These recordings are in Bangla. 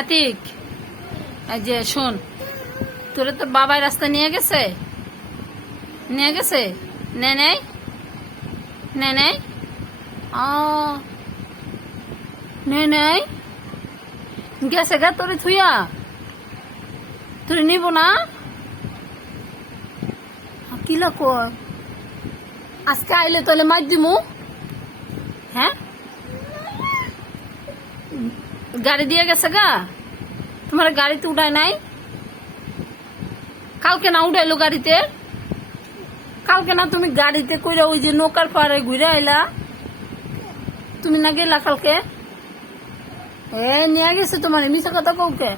আতিক, এই যে শোন, তোরে তোর বাবাই রাস্তা নিয়ে গেছে, নিয়ে গেছে, নে নেই নে নেই নে নেই গেছে গা তোরে থুইয়া, তোরে নিব না কিলা কয়, আজকে আইলে তাহলে মার দিমু। হ্যাঁ, গাড়ি দিয়ে গেছে গা, তোমার গাড়িতে উঠায় নাই, কালকে না উঠাইলো গাড়িতে, কালকে না তুমি গাড়িতে কইরা ওই যে নৌকার পাড়ে ঘুরে আইলা, তুমি না গেলা কালকে? নিয়ে গেছে তোমার, মিছা কথা কৌকে,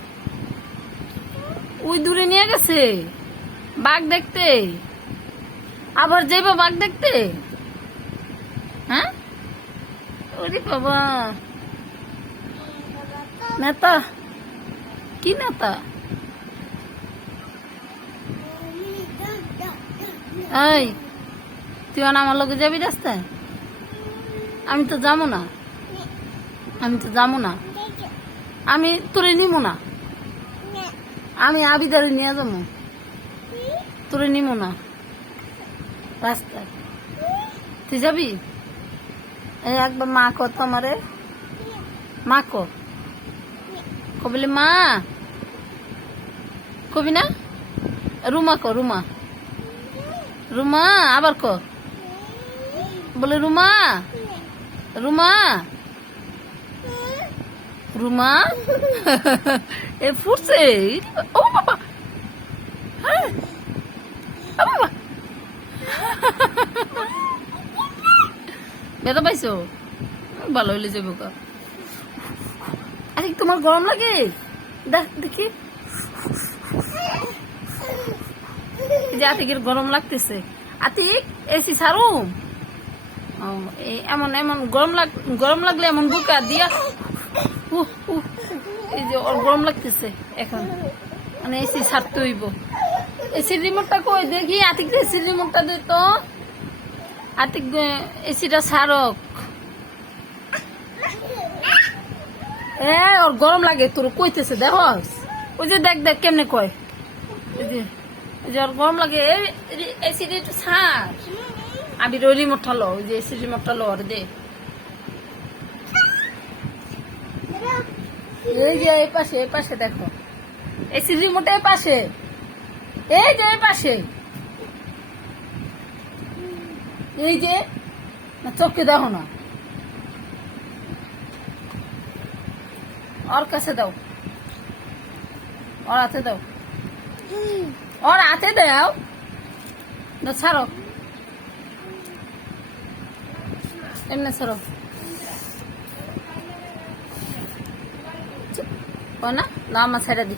ওই দূরে নিয়ে গেছে বাঘ দেখতে, আবার যাইবা বাঘ দেখতে? হ্যাঁ, ওরে বাবা, নেতা কি নেতা? এই তুই আমার লগে যাবি রাস্তায়? আমি তো যাবো না, আমি তো যাবো না, আমি তোরে নিব না, আমি আবিদারে নিয়ে যাবো, তোরে নিব না রাস্তায়। তুই যাবি? এই একবার মা কত আমারে, মা কবলে মা কবি না, রুমা রুমা রুমা, আবার বলে রুমা রুমা রুমা এ ফুটছে, ও বাবা, হ্যাঁ বাবা, ব্যথা পাইছো? ভালো হইলে যাবো কা। আরে তোমার গরম লাগে? দেখি যে আতিকের গরম লাগতেছে। আতিক এসি সারুম, এমন এমন গরম লাগলে এমন বুকা দিয়া, এই যে ওর গরম লাগতেছে এখন, মানে এসি ছাড়তে হইব। এসির রিমোটটা কই দেখি, আতিক এসির রিমোটটা দে তো, আতিক এসিটা ছাড়ক। ওর গরম লাগে, তোর কইতেছে দেখ, ওই যে দেখ দেখ কেমনে কয়, ওই যে ওর গরম লাগে, এসিটা একটু ছাড়। আবির ওই রিমোটটা লো, ওই যে এসির রিমোটটা লো আর দে, এই যে এই পাশে দেখো, এসির রিমোট এই পাশে, এই যে এই পাশে, এই যে চোখে দেখো না, ওর কাছে দাও, ওর হাতে দাও, ওর হাতে দাও, ছাড়ো এমনি ছাড়ো, ও না দাও, আমার ছেড়ে দি,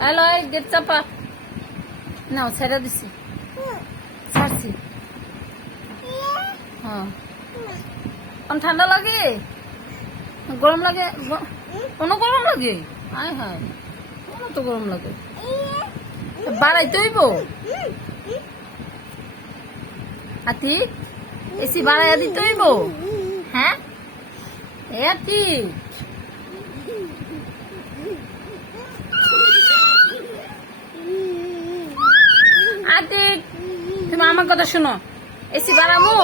হ্যালো গেট চাপা, না ছেড়ে দিছি, ছাড়ছি। হ্যাঁ, ঠান্ডা লাগে, গরম লাগে, কোনো গরম লাগে, হায় হায়, কোনো তো গরম লাগে, বাড়াইতে হইব। আতিক এসি বাড়াইয়া দিতে হইব, হ্যাঁ আতিক, আতিক তুমি আমার কথা শোনো, এসি বাড়াবো,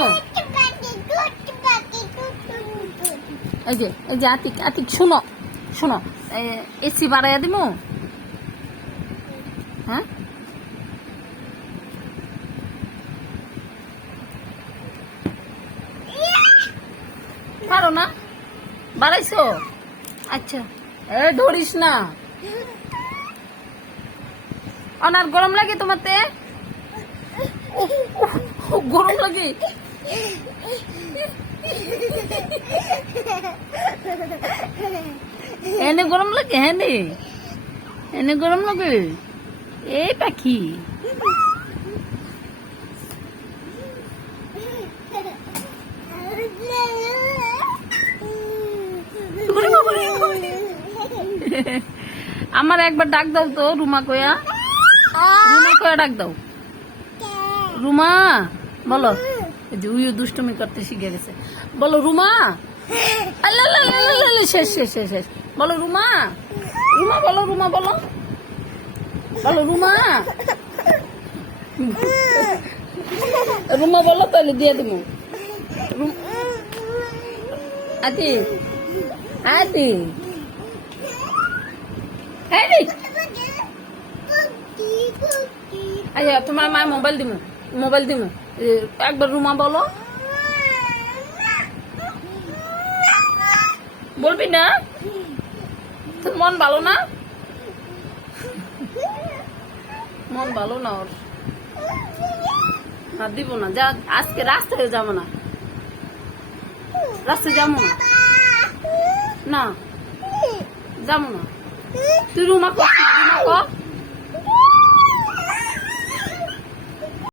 এই যে আতিক শুনো শুনো, এসি বাড়াইয়া দিব, হ্যাঁ পারো না, বাড়াইছো? আচ্ছা ধরিস না, অনার গরম লাগে তোমাতে, গরম লাগে, এনে গরম লাগে, এনে গরম লাগে, এই পাখি আমার একবার ডাক দাও তো, রুমা কয়া, রুমা কয়া ডাক দাও, রুমা বলো, এই যে উইও দুষ্টুমি করতে শিখে গেছে। বলো রুমা। আল্লাহ আল্লাহ আল্লাহ আল্লাহ, শেষ শেষ শেষ শেষ। বলো রুমা। রুমা বলো, রুমা বলো, বলো রুমা। রুমা বলো তাহলে দিয়ে দেবো। আদি আদি আচ্ছা, তোমার মা মোবাইল দিব, মোবাইল দিব। একবার রুমা বলো। বলবি না? তোর মন ভালো না? মন ভালো না ওর, আর দিব না। যা, আজকে রাস্তায় যাবো না, রাস্তায় যাবো না, না যাবো না। তুই রুমা কর, রুমা কর।